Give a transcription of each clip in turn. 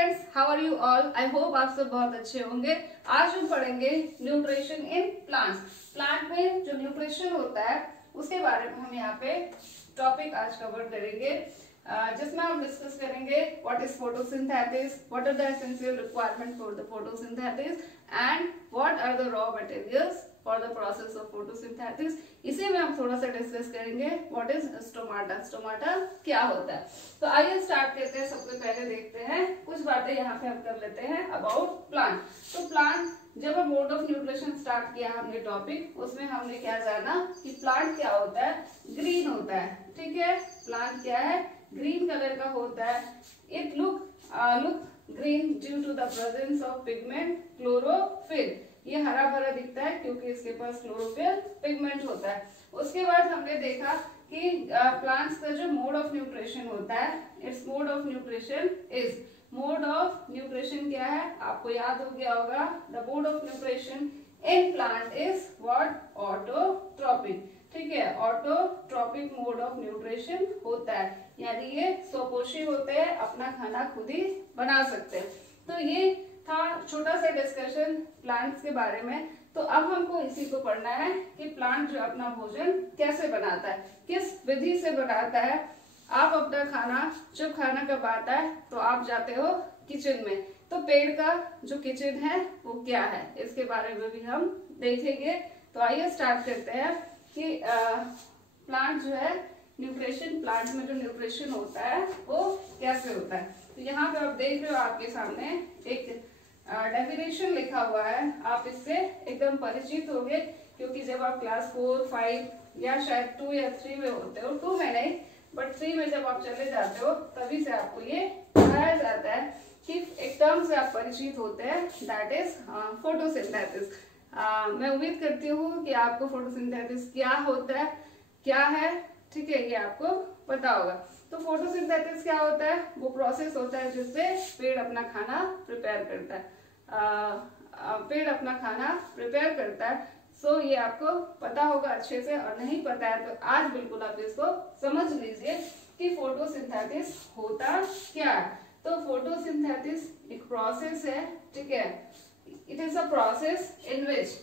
Friends, how are you all? I hope आप सब बहुत अच्छे होंगे। आज हम पढ़ेंगे न्यूट्रिशन इन प्लांट्स। प्लांट में जो न्यूट्रिशन होता है उसके बारे में हम यहाँ पे टॉपिक आज कवर करेंगे, जिसमें हम डिस्कस करेंगे what is photosynthesis, what are the essential requirement for the photosynthesis and what are the raw materials for the process of photosynthesis. इसी में हम थोड़ा सा डिस्कस करेंगे व्हाट इज स्टोमाटा, स्टोमाटा क्या होता है। तो आइए स्टार्ट करते हैं। सबसे पहले देखते हैं कुछ बातें यहाँ पे हम कर लेते हैं अबाउट प्लांट। तो प्लांट, जब हम मोड ऑफ न्यूट्रिशन स्टार्ट किया हमने टॉपिक, उसमें हमने क्या जाना कि प्लांट क्या होता है, ग्रीन होता है। ठीक है, प्लांट क्या है, ग्रीन कलर का होता है। It look green due to the presence of pigment chlorophyll. ये हरा भरा दिखता है क्योंकि इसके पास क्लोरोफिल पिगमेंट होता है। उसके बाद हमने देखा कि प्लांट्स का जो मोड ऑफ न्यूट्रिशन होता है, it's mode of nutrition is, mode of nutrition क्या है आपको याद हो गया होगा, the mode of nutrition in plant is what, autotrophic. ठीक है, ऑटोट्रॉपिक मोड ऑफ न्यूट्रिशन होता है, यानी ये स्वपोषी होते हैं, अपना खाना खुद ही बना सकते हैं। तो ये था छोटा सा डिस्कशन प्लांट्स के बारे में। तो अब हमको इसी को पढ़ना है कि प्लांट जो अपना भोजन कैसे बनाता है, किस विधि से बनाता है। आप अपना खाना, जब खाना कब आता है तो आप जाते हो किचन में, तो पेड़ का जो किचन है वो क्या है, इसके बारे में भी हम देखेंगे। तो आइए स्टार्ट करते हैं कि प्लांट जो है न्यूट्रिशन, प्लांट में जो न्यूट्रिशन होता है वो कैसे होता है। तो यहाँ पे आप देख रहे हो आपके सामने एक डेफिनेशन लिखा हुआ है, आप इससे एकदम परिचित होंगे क्योंकि जब आप क्लास 4, 5 या शायद 2 या 3 में होते हो, 2 में नहीं बट 3 में जब आप चले जाते हो तभी से आपको ये पढ़ाया जाता है कि एक टर्म से आप परिचित होते हैं, दैट इज फोटोसिंथेसिस। मैं उम्मीद करती हूँ कि आपको फोटोसिंथेसिस क्या होता है, क्या है, ठीक है, ये आपको पता होगा। तो फोटोसिंथेसिस क्या होता है, वो प्रोसेस होता है जिससे पेड़ अपना खाना प्रिपेयर करता है, पेड़ अपना खाना प्रिपेयर करता है। सो ये आपको पता होगा अच्छे से, और नहीं पता है तो आज बिल्कुल आप इसको समझ लीजिए कि फोटोसिंथेसिस होता क्या है। तो फोटोसिंथेसिस एक प्रोसेस है, ठीक है, it is a process in which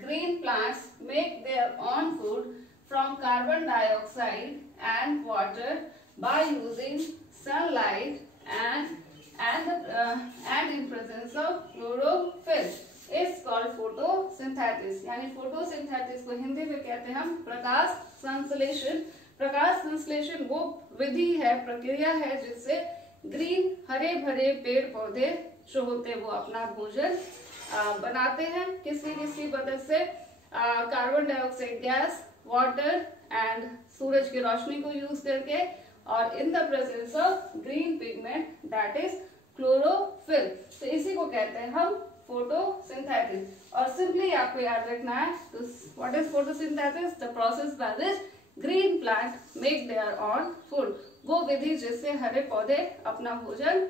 green plants make their own food from carbon dioxide and water by using sunlight and in presence of chlorophyll is called photosynthesis। यानी photosynthesis को हिंदी में कहते हैं हम प्रकाश संश्लेषण। प्रकाश संश्लेषण वो विधि है, प्रक्रिया है जिससे ग्रीन हरे भरे पेड़ पौधे जो होते हैं वो अपना भोजन बनाते हैं। किसकी मदद से, carbon dioxide gas, water and सूरज की रोशनी को यूज करके, और in the presence of green pigment that is chlorophyll. तो इसी को कहते हैं हम फोटोसिंथेसिस। और सिंपली आपको याद रखना है, तो what is photosynthesis, the process by which green plant make their own food. वो विधि जिससे हरे पौधे अपना भोजन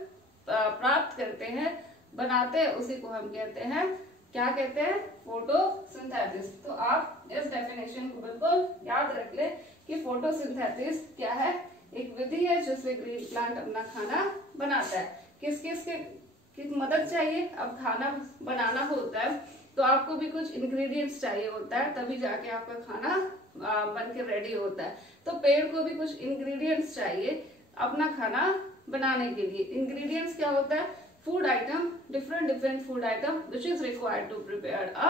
प्राप्त करते हैं, बनाते हैं, उसी को हम कहते हैं, क्या कहते हैं, फोटोसिंथेसिस। तो आप इस डेफिनेशन को बिल्कुल याद रख ले कि फोटोसिंथेसिस क्या है, एक विधि है जिससे ग्रीन प्लांट अपना खाना बनाता है। किस मदद चाहिए, अब खाना बनाना होता है तो आपको भी कुछ इंग्रेडिएंट्स चाहिए होता है, तभी जाके आपका खाना बन के रेडी होता है। तो पेड़ को भी कुछ इंग्रेडिएंट्स चाहिए अपना खाना बनाने के लिए। इंग्रेडिएंट्स क्या होता है, food item, different food item which is required to prepare a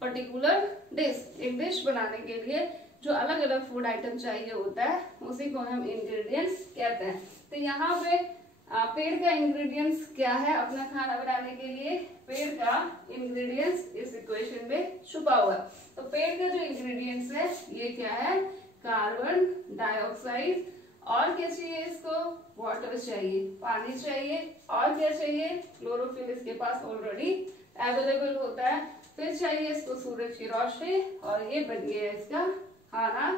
particular dish। एक डिश बनाने के लिए जो अलग अलग फूड आइटम चाहिए होता है उसी को हम इंग्रेडिएंट्स कहते हैं। तो यहाँ पे पेड़ का इंग्रेडिएंट्स क्या है अपना खाना बनाने के लिए, पेड़ का इंग्रेडिएंट्स इस इक्वेशन में छुपा हुआ है। तो पेड़ का जो इंग्रेडिएंट्स है ये क्या है, कार्बन डाइऑक्साइड, और क्या चाहिए इसको, वाटर चाहिए, पानी चाहिए, और क्या चाहिए, क्लोरोफिल इसके पास ऑलरेडी अवेलेबल होता है। फिर चाहिए इसको सूरज की रोशनी, और ये बन गया इसका खाना,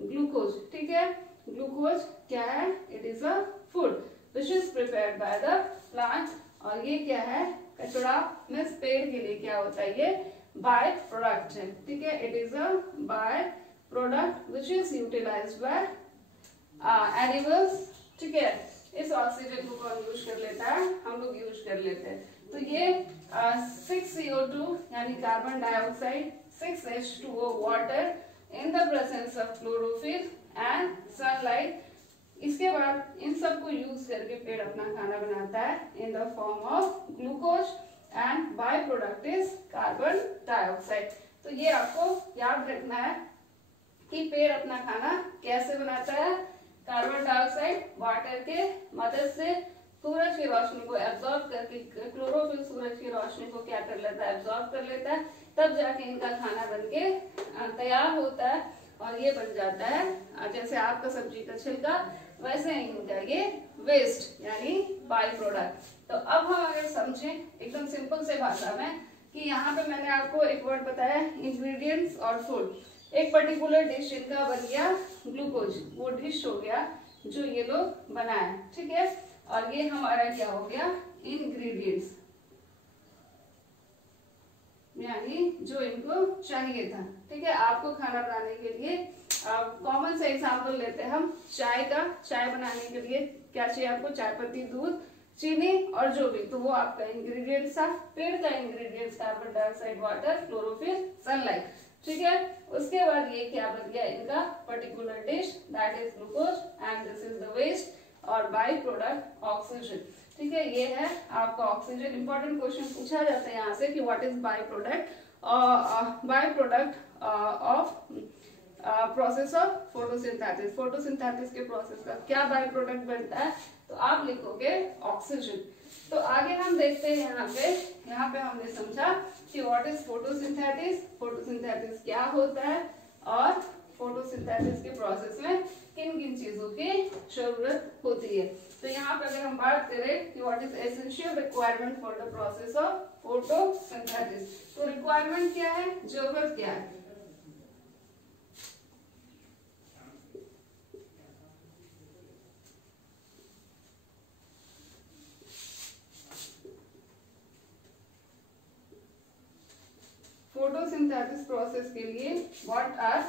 ग्लूकोज। ठीक है, ग्लूकोज क्या है, it is a food which is prepared by the plant. और ये क्या है, कचरा, मीन्स पेड़ के लिए क्या होता है, ये बाय प्रोडक्ट है। ठीक है, it is a by product which is utilised by animals. ठीक है, इस ऑक्सीजन को कौन यूज कर लेता है हम लोग यूज कर लेते हैं। तो ये 6CO2 यानी carbon dioxide, 6H2O water in the presence of chlorophyll and sunlight. इसके बाद इन सब को यूज करके पेड़ अपना खाना बनाता है in the form of glucose and by product is carbon dioxide. तो ये आपको याद रखना है कि पेड़ अपना खाना कैसे बनाता है, कार्बन डाइऑक्साइड वाटर के मदद से सूरज की रोशनी को एब्जॉर्ब करके, क्लोरोफिल सूरज की रोशनी को क्या कर लेता है, एब्जॉर्ब कर लेता है, तब जाके इनका खाना बनके तैयार होता है और ये बन जाता है जैसे आपका सब्जी का छिलका, वैसे ही इनका ये वेस्ट यानी बाई प्रोडक्ट। तो अब हम अगर समझें एकदम सिंपल से भाषा में कि यहाँ पे मैंने आपको एक वर्ड बताया इंग्रेडिएंट्स और फूड। एक पर्टिकुलर डिश इनका बन गया ग्लूकोज, वो डिश हो गया जो ये लोग बनाए, ठीक है। और ये हमारा क्या हो गया इंग्रेडिएंट्स, यानी जो इनको चाहिए था, ठीक है। आपको खाना बनाने के लिए कॉमन सा एग्जांपल लेते हैं हम चाय का। चाय बनाने के लिए क्या चाहिए आपको, चाय पत्ती, दूध, चीनी और जो भी, तो वो आपका इंग्रेडिएंट्स था। पेड़ का ingredients carbon dioxide, water, chlorophyll, sunlight, ठीक है। उसके बाद ये क्या बन गया इनका particular dish, that is glucose and this is the waste और बाई प्रोडक्ट ऑक्सीजन, ठीक है। ये है आपका ऑक्सीजन। इंपॉर्टेंट क्वेश्चन पूछा जाता है यहाँ से कि what is by product, by product of process of photosynthesis. Photosynthesis के प्रोसेस का क्या बाई प्रोडक्ट बनता है, तो आप लिखोगे ऑक्सीजन। तो आगे हम देखते हैं यहाँ पे हमने समझा कि व्हाट इज फोटोसिंथेसिस, फोटोसिंथेसिस क्या होता है और फोटोसिंथेसिस के प्रोसेस में किन किन चीजों की जरूरत होती है। तो यहाँ पे अगर हम बात करें कि what is essential requirement for the process of photosynthesis, तो रिक्वायरमेंट क्या है, जरूरत क्या है। फोटोसिंथेसिस प्रोसेस के लिए what are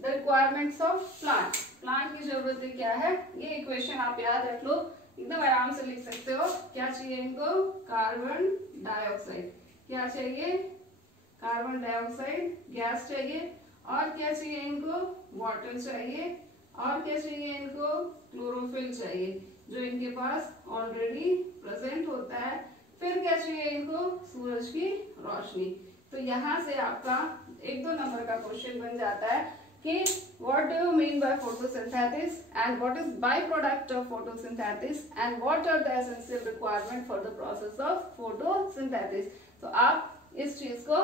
the requirements of plant, plant की जरूरतें क्या है। ये इक्वेशन आप याद रख लो, एकदम आराम से लिख सकते हो। क्या चाहिए इनको, कार्बन डाइऑक्साइड, क्या चाहिए, कार्बन डाइऑक्साइड गैस चाहिए, और क्या चाहिए इनको, वाटर चाहिए, और क्या चाहिए इनको, क्लोरोफिल चाहिए जो इनके पास ऑलरेडी प्रेजेंट होता है। फिर क्या चाहिए इनको, सूरज की रोशनी। तो यहाँ से आपका 1-2 नंबर का क्वेश्चन बन जाता है कि what do you mean by photosynthesis and what is byproduct of photosynthesis and what are the essential requirement for the process of photosynthesis। तो आप इस चीज को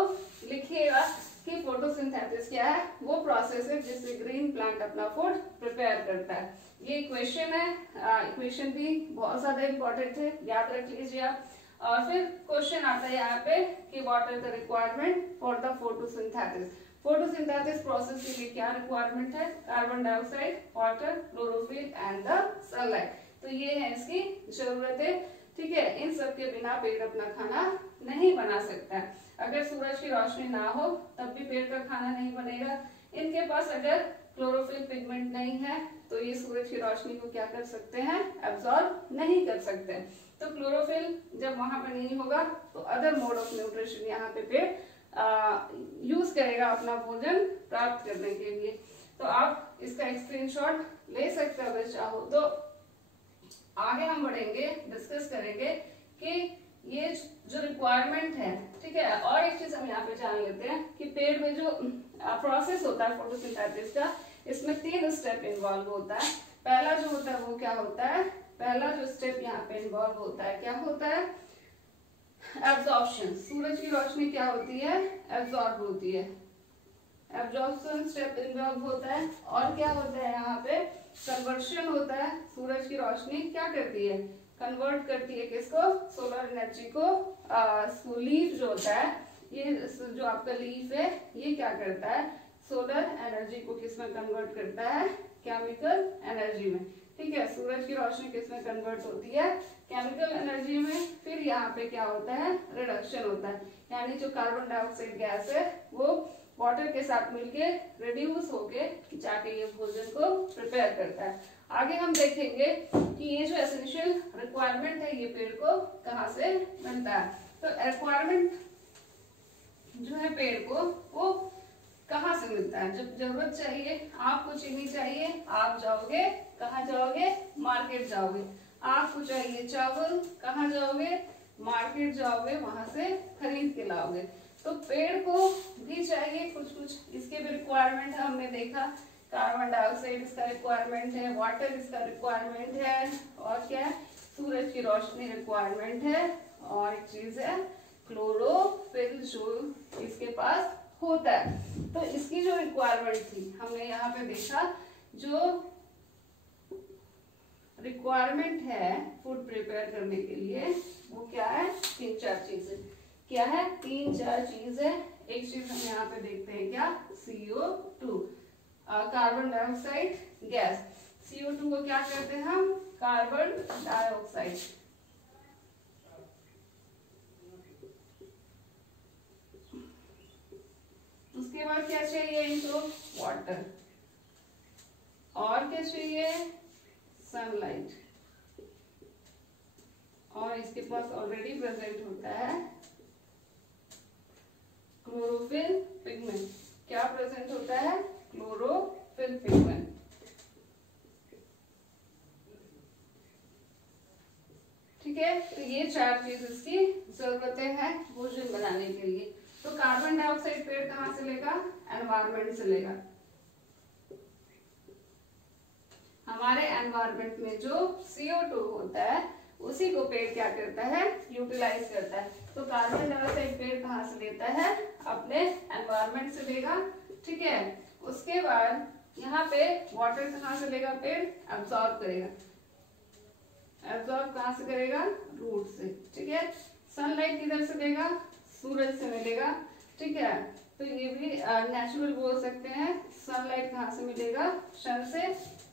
लिखिएगा कि फोटोसिंथेसिस क्या है, वो प्रोसेस है जिससे ग्रीन प्लांट अपना फूड प्रिपेयर करता है। ये इक्वेशन है, इक्वेशन भी बहुत ज्यादा इंपॉर्टेंट है, याद रख लीजिए आप। और फिर क्वेश्चन आता है यहाँ पे कि what are the requirement for the photosynthesis. Photosynthesis process के लिए क्या रिक्वायरमेंट है, carbon dioxide, water, chlorophyll and the sunlight. तो ये है इसकी जरूरतें, ठीक है। इन सब के बिना पेड़ अपना खाना नहीं बना सकता है। अगर सूरज की रोशनी ना हो तब भी पेड़ का खाना नहीं बनेगा। इनके पास अगर क्लोरोफिल पिगमेंट नहीं है तो ये सूरज की रोशनी को क्या कर सकते हैं, एब्जॉर्ब नहीं कर सकते। तो क्लोरोफिल जब वहां पे नहीं होगा तो अदर मोड ऑफ न्यूट्रिशन यहाँ पे पेड़ यूज करेगा अपना भोजन प्राप्त करने के लिए। तो आप इसका एक स्क्रीनशॉट ले सकते हो अगर चाहो तो। आगे हम बढ़ेंगे, डिस्कस करेंगे कि ये जो रिक्वायरमेंट है, ठीक है। और एक चीज हम यहाँ पे जान लेते हैं कि पेड़ में जो प्रोसेस होता है फोटोसिंथेसिस का, इसमें 3 स्टेप इन्वॉल्व होता है। पहला जो होता है वो क्या होता है, पहला जो स्टेप यहाँ पे इन्वॉल्व होता है क्या होता है, एब्जॉर्प्शन। सूरज की रोशनी क्या होती है, एब्जॉर्ब होती है, एब्जॉर्प्शन स्टेप इन्वॉल्व होता है। और क्या होता है यहाँ पे, कन्वर्शन होता है। सूरज की रोशनी क्या करती है, कन्वर्ट करती है किसको, सोलर एनर्जी को। लीफ जो होता है, ये जो आपका लीफ है ये क्या करता है, सोलर एनर्जी को किसमें कन्वर्ट करता है, केमिकल एनर्जी में, ठीक है। सूरज की रोशनी किसमें कन्वर्ट होती है, केमिकल एनर्जी में। फिर यहाँ पे क्या होता है, रिडक्शन होता है, यानी जो कार्बन डाइऑक्साइड गैस है वो वाटर के साथ मिलके रिड्यूस होके जाके ये भोजन को प्रिपेयर करता है। आगे हम देखेंगे कि ये जो एसेंशियल रिक्वायरमेंट है ये पेड़ को कहाँ से मिलता है। तो रिक्वायरमेंट जो है पेड़ को वो कहाँ से मिलता है। जब जरूरत चाहिए, आपको चीनी चाहिए, आप जाओगे कहाँ जाओगे, मार्केट जाओगे। आपको चाहिए चावल, कहाँ जाओगे, मार्केट जाओगे, वहां से खरीद के लाओगे। तो पेड़ को भी चाहिए कुछ कुछ, इसके भी रिक्वायरमेंट है, हमने देखा। कार्बन डाइऑक्साइड इसका रिक्वायरमेंट है, वाटर इसका रिक्वायरमेंट है, और क्या है, सूरज की रोशनी रिक्वायरमेंट है, और एक चीज है क्लोरोफिल जो इसके पास होता है। तो इसकी जो रिक्वायरमेंट थी हमने यहाँ पे देखा, जो रिक्वायरमेंट है फूड प्रिपेयर करने के लिए वो क्या है, 3-4 चीजें। क्या है, 3-4 चीज है। एक चीज हम यहाँ पे देखते हैं, क्या, CO2, carbon dioxide gas. CO2 को क्या कहते हैं हम, कार्बन डाइऑक्साइड। उसके बाद क्या चाहिए इनको, वाटर, और क्या चाहिए, सनलाइट, और इसके पास ऑलरेडी प्रेजेंट होता है क्लोरोफिल पिगमेंट। क्या प्रेजेंट होता है, क्लोरोफिल पिगमेंट। ठीक है, तो ये 4 चीज इसकी जरूरतें हैं भोजन बनाने के लिए। तो कार्बन डाइऑक्साइड पेड़ कहाँ से लेगा, एनवायरमेंट से लेगा। हमारे एनवायरमेंट में जो CO2 होता है उसी को पेड़ क्या करता है, यूटिलाइज करता है। तो कार्बन डाइऑक्साइड पेड़ कहाँ से लेता है, अपने एनवायरमेंट से लेगा। ठीक है, उसके बाद यहाँ पे वाटर कहाँ से लेगा, पेड़ एब्जॉर्ब करेगा। एब्जॉर्ब कहाँ से करेगा, रूट से। ठीक है, सनलाइट किधर से लेगा, सूरज से मिलेगा। ठीक है, तो ये भी नेचुरल बोल सकते हैं। सनलाइट कहाँ से मिलेगा, सन से।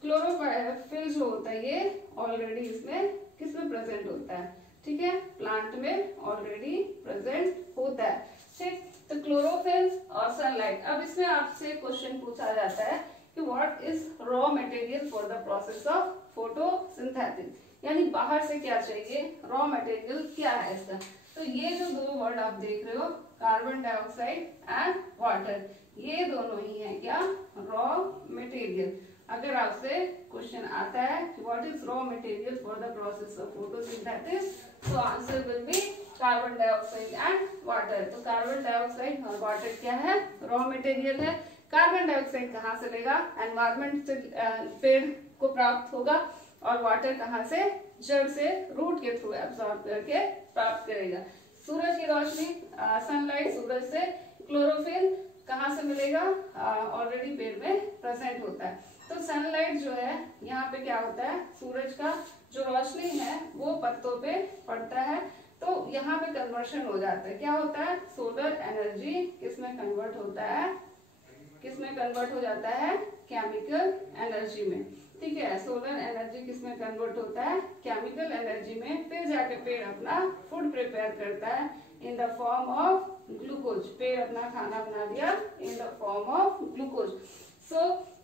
क्लोरोफिल जो होता है ये ऑलरेडी इसमें किसमें प्रेजेंट होता है, ठीक है, प्लांट में ऑलरेडी प्रेजेंट होता है। ठीक, तो क्लोरोफिल और सनलाइट। अब इसमें आपसे क्वेश्चन पूछा जाता है कि what is raw material for the process of photosynthesis, यानी बाहर से क्या चाहिए, रॉ मटेरियल क्या है इसका। तो ये जो 2 वर्ड आप देख रहे हो, कार्बन डाइऑक्साइड एंड वाटर, ये दोनों ही है क्या, रॉ मटेरियल। अगर आपसे क्वेश्चन आता है कि what is raw material for the process of photosynthesis, तो answer will be carbon dioxide and water. तो कार्बन डाइऑक्साइड और वाटर क्या है, रॉ मटेरियल है। कार्बन डाइऑक्साइड कहाँ से लेगा, एनवायरमेंट से पेड़ को प्राप्त होगा, और वाटर कहाँ से, जड़ से, रूट के थ्रू एब्जॉर्ब करके प्राप्त करेगा। सूरज की रोशनी, सनलाइट सूरज से। क्लोरोफिल कहाँ से मिलेगा, ऑलरेडी पेड़ में प्रेजेंट होता है। तो सनलाइट जो है यहाँ पे क्या होता है, सूरज का जो रोशनी है वो पत्तों पे पड़ता है, तो यहाँ पे कन्वर्शन हो जाता है। क्या होता है, सोलर एनर्जी किसमें कन्वर्ट होता है, किसमें कन्वर्ट हो जाता है, केमिकल एनर्जी में। ठीक है, सोलर एनर्जी किसमें कन्वर्ट होता है, केमिकल एनर्जी में। फिर जाके पेड़ अपना फूड प्रिपेयर करता है in the form of glucose. पेड़ अपना खाना बना दिया in the form of glucose. So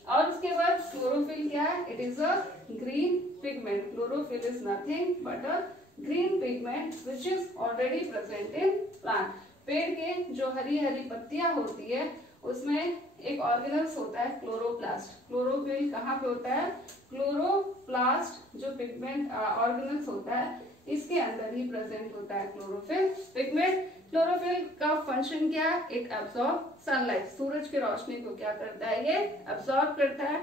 और उसके बाद क्लोरोफिल क्या है, it is a green pigment. Chlorophyll is nothing but a green pigment which is already present in plant. पेड़ के जो हरी हरी पत्तियां होती है उसमें एक ऑर्गेनल्स होता है क्लोरोप्लास्ट। क्लोरोफिल कहाँ पे होता है, क्लोरोप्लास्ट जो पिगमेंट ऑर्गेनल्स होता है इसके अंदर ही प्रेजेंट होता है क्लोरोफिल पिगमेंट। क्लोरोफिल का फंक्शन क्या है, इट एब्सॉर्ब सनलाइट। सूरज की रोशनी को क्या करता है, ये एब्सॉर्ब करता है,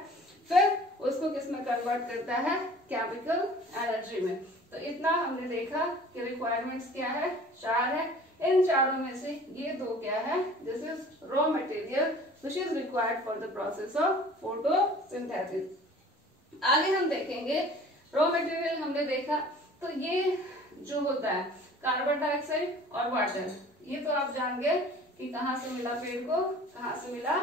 फिर उसको किसमें कन्वर्ट करता है, केमिकल एनर्जी में। तो इतना हमने देखा कि रिक्वायरमेंट्स क्या है, 4 है। इन चारों में से ये 2 क्या है, this is raw material which is required for the process of photosynthesis. आगे हम देखेंगे रॉ मटेरियल हमने देखा, तो ये जो होता है कार्बन डाइऑक्साइड और वाटर, ये तो आप जान गए कि कहाँ से मिला पेड़ को, कहाँ से मिला,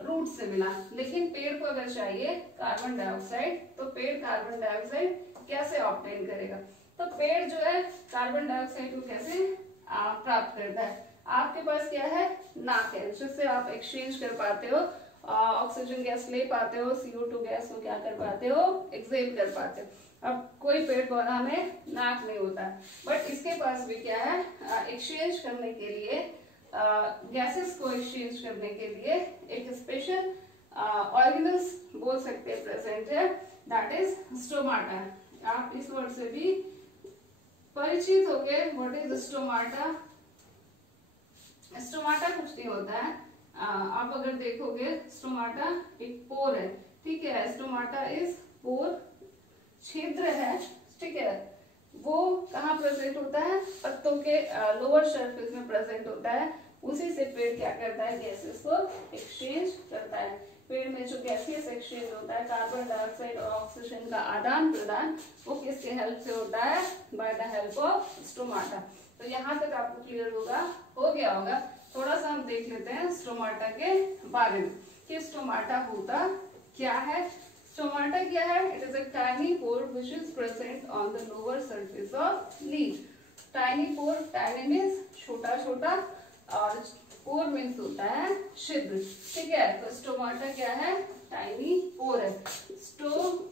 रूट से मिला। लेकिन पेड़ को अगर चाहिए कार्बन डाइऑक्साइड, तो पेड़ कार्बन डाइऑक्साइड कैसे ऑब्टेन करेगा। तो पेड़ जो है कार्बन डाइऑक्साइड को कैसे प्राप्त करता है, आपके पास क्या है, नाक है जिससे आप एक्सचेंज कर पाते हो, ऑक्सीजन गैस ले पाते हो, CO2 गैस को क्या कर पाते हो, एक्सहेल कर पाते हो। अब कोई पेड़ पौधा में नाक नहीं होता, बट इसके पास भी क्या है, एक्सचेंज करने के लिए, गैसेस को एक्सचेंज करने के लिए एक स्पेशल ऑर्गेनल्स बोल सकते हैं प्रेजेंट है, दैट इज स्टोमाटा। आप इस वर्ड से भी परिचित हो गए। What is stomata? स्टोमाटा कुछ नहीं होता है, आप अगर देखोगे स्टोमाटा एक पोर है, ठीक है। स्टोमाटा इज पोर, छिद्र है, ठीक है। वो कहाँ प्रेजेंट होता है? पत्तों के लोअर सरफेस में प्रेजेंट होता है। उसी से पेड़ क्या करता है, गैसेस को एक्सचेंज करता है। पेड़ में जो गैसियस एक्सचेंज होता है, कार्बन डाइऑक्साइड और ऑक्सीजन का आदान प्रदान, वो किसके हेल्प से होता है? By the help of stomata. तो यहाँ तक आपको क्लियर हो गया होगा। थोड़ा सा हम देख लेते हैं स्टोमाटा के बारे में कि स्टोमाटा होता क्या है। स्टोमाटा क्या है? It is a tiny pore which is present on the lower surface of leaf. Tiny pore, tiny means छोटा छोटा, और पोर मीन्स होता है छिद्र, ठीक है। तो स्टोमाटा क्या है? टाइनी पोर है, स्टोमाटा,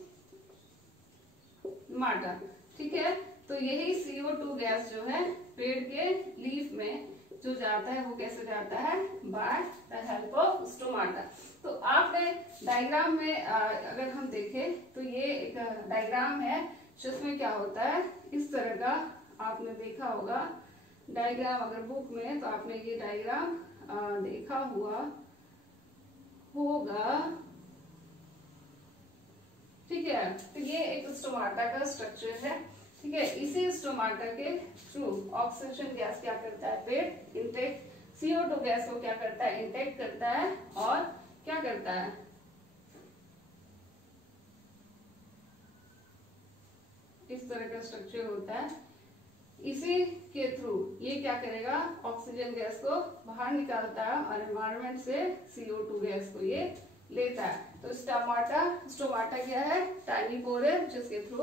ठीक है। तो यही CO2 गैस जो है पेड़ के लीफ में जो जाता है, वो कैसे जाता है? By the help of stomata. तो आपने डायग्राम में अगर हम देखें तो ये एक डायग्राम है जिसमें क्या होता है, इस तरह का आपने देखा होगा डायग्राम। अगर बुक में तो आपने ये डायग्राम देखा हुआ होगा, ठीक है। तो ये एक स्टोमाटा का स्ट्रक्चर है, ठीक है। इसी स्टोमाटा के थ्रू ऑक्सीजन गैस क्या करता है? पेड़ इंटेक CO2 गैस को क्या करता है? इंटेक करता है, और क्या करता है? इस तरह का स्ट्रक्चर होता है। इसी के थ्रू ये क्या करेगा? ऑक्सीजन गैस को बाहर निकालता है और एनवायरनमेंट से CO2 गैस को ये लेता है। तो स्टोमाटा क्या है? टाइनी पोर है जिसके थ्रू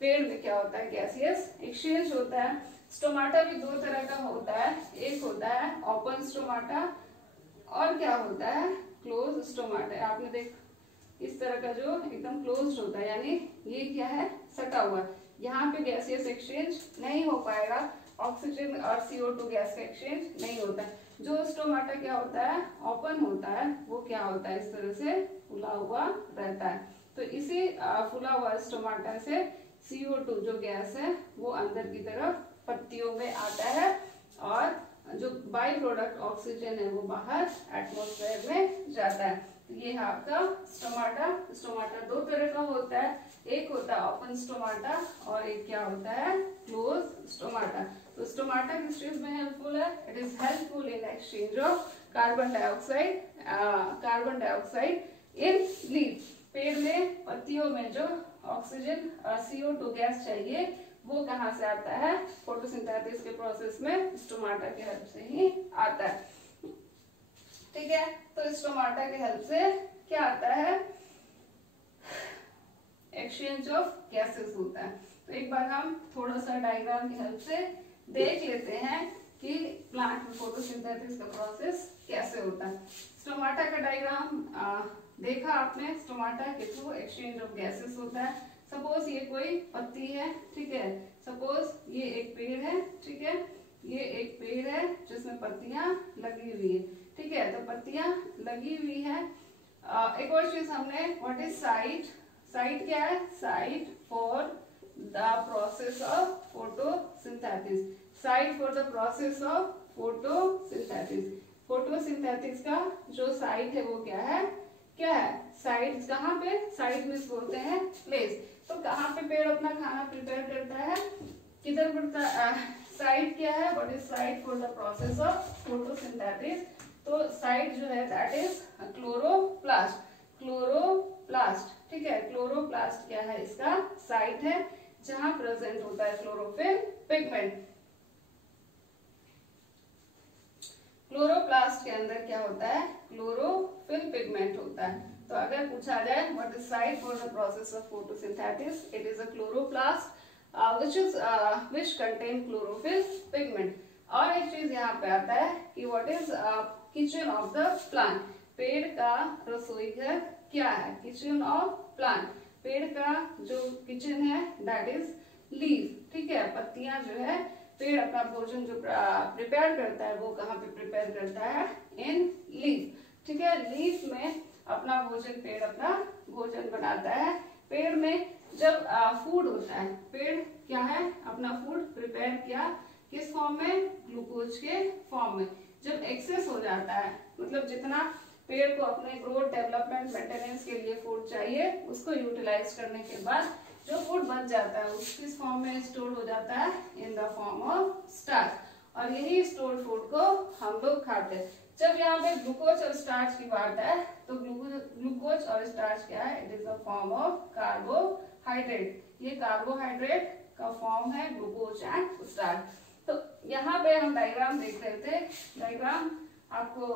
पेड़ में क्या होता है? गैसियस एक्सचेंज होता है। स्टोमाटा भी दो तरह का होता है, एक होता है ओपन स्टोमाटा और क्या होता है? Close stomata. आपने देख इस तरह का जो एकदम क्लोज होता है, यानी ये क्या है? सटा हुआ। यहाँ पे गैसियस एक्सचेंज नहीं हो पाएगा, ऑक्सीजन और CO2 गैस का एक्सचेंज नहीं होता है। जो स्टोमाटा क्या होता है? ओपन होता है, वो क्या होता है? इस तरह से फुला हुआ रहता है। तो इसी फुला हुआ स्टोमाटा से CO2 जो गैस है वो अंदर की तरफ पत्तियों में आता है, और जो बाई प्रोडक्ट ऑक्सीजन है वो बाहर एटमॉस्फेयर में जाता है। तो ये है आपका स्टोमाटा। स्टोमाटा दो तरह का होता है, एक होता है ओपन स्टोमाटा और एक क्या होता है? Close stomata. तो स्टोमाटा किस चीज में हेल्पफुल है? It is helpful in exchange of carbon dioxide in leaf. पेड़ में पत्तियों में जो ऑक्सीजन CO2 गैस चाहिए वो कहाँ से आता है? फोटोसिंथेसिस के प्रोसेस में स्टोमाटा के हेल्प से ही आता है, ठीक है। तो स्टोमाटा के हेल्प से क्या आता है? एक्सचेंज ऑफ गैसेस होता है। तो एक बार हम थोड़ा सा डायग्राम की हेल्प से देख लेते हैं कि प्लांट में फोटोसिंथेसिस का प्रोसेस कैसे होता है। स्टोमाटा का डायग्राम देखा आपने। स्टोमाटा के थ्रू एक्सचेंज ऑफ गैसेस होता है। सपोज ये कोई पत्ती है, ठीक है। सपोज ये एक पेड़ है, ठीक है। ये एक पेड़ है जिसमें पत्तियां लगी हुई है, ठीक है। तो पत्तियां लगी हुई है। एक और चीज हमने, व्हाट इज साइट? साइट क्या है? Site for the process of photosynthesis. Site for the process of photosynthesis. Photosynthesis का जो साइट है वो क्या है? साइट कहाँ पे? साइट मीन्स बोलते हैं प्लेस। तो कहाँ पे पेड़ अपना खाना प्रिपेयर करता है? किधर पड़ता है? साइट क्या है? What is site for the process of photosynthesis? तो साइट जो है दैट इज क्लोरोप्लास्ट। क्लोरोप्लास्ट, ठीक है। क्लोरोप्लास्ट क्या है? इसका साइट है जहां प्रेजेंट होता है क्लोरोफिल पिगमेंट। क्लोरोप्लास्ट के अंदर क्या होता है? क्लोरोफिल पिगमेंट होता है। तो अगर पूछा जाए what is site for the process of photosynthesis, it is a chloroplast which contain chlorophyll pigment। और एक चीज यहाँ पे आता है कि what is kitchen of the plant. पेड़ का रसोई घर क्या है? Kitchen of plant. पेड़ का जो किचन है दैट इज लीफ। ठीक है, पत्तियां जो है पेड़ अपना भोजन जो प्रिपेयर करता है वो कहाँ पे प्रिपेयर करता है, इन लीफ। ठीक है, लीफ में अपना भोजन, पेड़ अपना भोजन बनाता है। पेड़ में जब फूड होता है, पेड़ क्या है, अपना फूड प्रिपेयर किया किस फॉर्म में, ग्लूकोज के फॉर्म में। जब एक्सेस हो जाता है, मतलब जितना पेड़ को अपने ग्रोथ, डेवलपमेंट, मेंटेनेंस के लिए फूड चाहिए, उसको यूटिलाइज करने के बाद जो फूड बच जाता है उस किस फॉर्म में स्टोर हो जाता है, in the form of starch. और यही स्टोर्ड फूड को हम लोग खाते हैं। जब यहाँ पे ग्लूकोज और स्टार्च की बात है तो ग्लूकोज और स्टार्च क्या है, it is a form of carbohydrate. ये कार्बोहाइड्रेट का फॉर्म है ग्लूकोज एंड स्टार्च। तो यहाँ पे हम डायग्राम देख रहे थे, डायग्राम आपको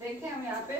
देखें हम यहाँ पे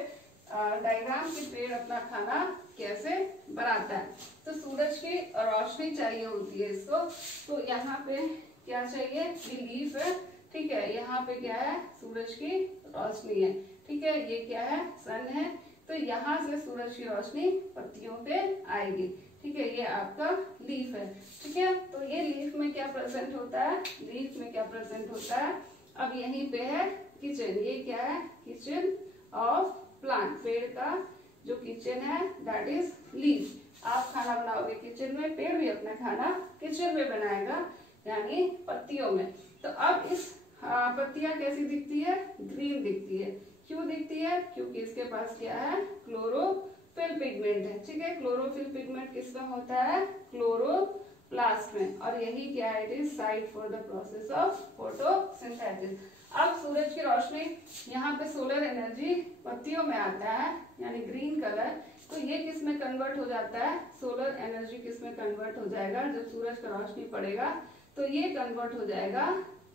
डायग्राम की पेड़ अपना खाना कैसे बनाता है। तो सूरज की रोशनी चाहिए होती है इसको, तो यहाँ पे क्या चाहिए, लीफ है। ठीक है, यहाँ पे क्या है, सूरज की रोशनी है। ठीक है, ये क्या है, सन है। तो यहाँ से सूरज की रोशनी पत्तियों पे आएगी। ठीक है, ये आपका लीफ है। ठीक है, तो ये लीफ में क्या प्रेजेंट होता है, लीफ में क्या प्रेजेंट होता है, अब यहीं पे है किचन। ये क्या है, किचन ऑफ प्लांट, पेड़ का जो किचन है दैट इज लीफ। आप खाना बनाओगे किचन में, पेड़ भी अपना खाना किचन में बनाएगा, यानी पत्तियों में। तो अब इस पत्तियां कैसी दिखती है, ग्रीन दिखती है। क्यों दिखती है, क्योंकि इसके पास क्या है, क्लोरोफिल पिगमेंट है। ठीक है, क्लोरोफिल पिगमेंट किसमें होता है, क्लोरोप्लास्ट में। और यही क्या है, it is site for the process of photosynthesis. अब सूरज की रोशनी, यहाँ पे सोलर एनर्जी पत्तियों में आता है, यानी ग्रीन कलर, तो ये किस में कन्वर्ट हो जाता है, सोलर एनर्जी किस में कन्वर्ट हो जाएगा, जब सूरज का रोशनी पड़ेगा तो ये कन्वर्ट हो जाएगा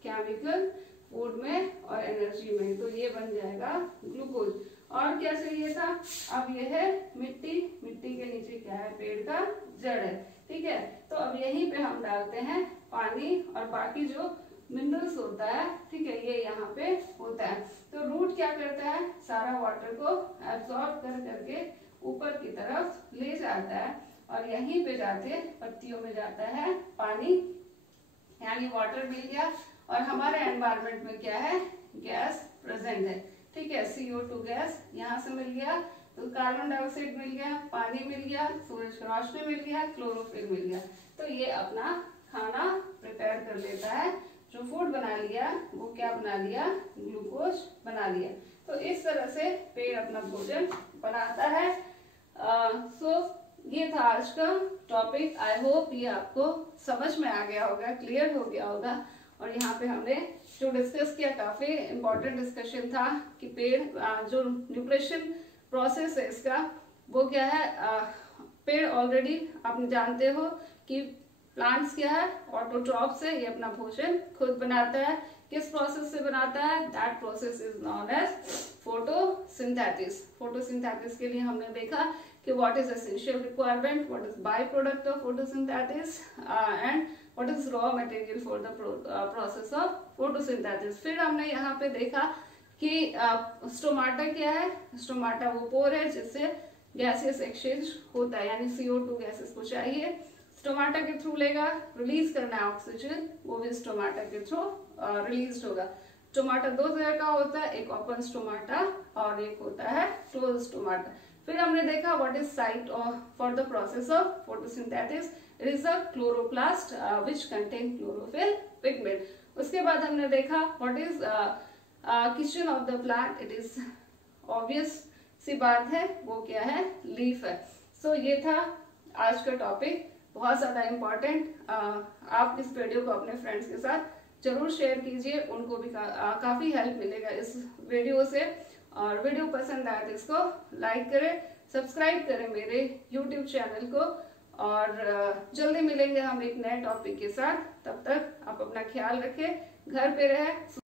केमिकल फूड में और एनर्जी में, तो ये बन जाएगा ग्लूकोज। और क्या चाहिए था, अब ये है मिट्टी, मिट्टी के नीचे क्या है, पेड़ का जड़ है। ठीक है, तो अब यहीं पे हम डालते हैं पानी और बाकी जो मिनरल्स होता है। ठीक है, ये यहाँ पे होता है। तो रूट क्या करता है, सारा वाटर को एब्सॉर्ब कर करके ऊपर की तरफ ले जाता है और यहीं पे जाके पत्तियों में जाता है पानी, यानी वाटर मिल गया। और हमारे एनवायरनमेंट में क्या है, गैस प्रेजेंट है। ठीक है, CO2 गैस यहाँ से मिल गया, तो कार्बन डाइऑक्साइड मिल गया, पानी मिल गया, सूरज की रोशनी मिल गया, क्लोरोफिल मिल गया। तो ये अपना खाना प्रिपेयर कर लेता है, जो फूड बना लिया वो क्या बना लिया, ग्लूकोज बना लिया। तो इस तरह से पेड़ अपना भोजन बनाता है। ये था आज का टॉपिक। आई होप ये आपको समझ में आ गया होगा, क्लियर हो गया होगा। और यहाँ पे हमने जो डिस्कस किया, काफी इम्पोर्टेंट डिस्कशन था कि पेड़ जो न्यूट्रिशन प्रोसेस है इसका, वो क्या है, पेड़ ऑलरेडी आप जानते हो कि प्लांट्स क्या है, ऑटोट्रॉप से ये अपना भोजन खुद बनाता है। किस प्रोसेस से बनाता है, that process is known as photosynthesis. Photosynthesis के लिए हमने देखा कि what is essential requirement, what is by product of photosynthesis and what is raw material for the process of photosynthesis. फिर हमने यहाँ पे देखा कि स्टोमाटा क्या है, स्टोमाटा वो पोर है जिससे गैसेस एक्सचेंज होता है, यानी CO2 गैसेस को चाहिए, स्टोमाटा के थ्रू लेगा, रिलीज करना है ऑक्सीजन, वो भी स्टोमाटा के थ्रू रिलीज होगा। स्टोमाटा दो तरह का होता है, एक ओपन स्टोमाटा और एक होता है क्लोज स्टोमाटा। फिर हमने देखा what is site for the process of photosynthesis, it is a chloroplast which contain chlorophyll pigment. उसके बाद हमने देखा what is kitchen of the plant, it is obvious सी बात है, वो क्या है, लीफ है। सो ये था आज का टॉपिक, बहुत ज्यादा इम्पोर्टेंट। आप इस वीडियो को अपने फ्रेंड्स के साथ जरूर शेयर कीजिए, उनको भी काफी हेल्प मिलेगा इस वीडियो से। और वीडियो पसंद आए तो इसको लाइक करें, सब्सक्राइब करें मेरे YouTube चैनल को। और जल्दी मिलेंगे हम एक नए टॉपिक के साथ, तब तक आप अपना ख्याल रखें, घर पे रहें।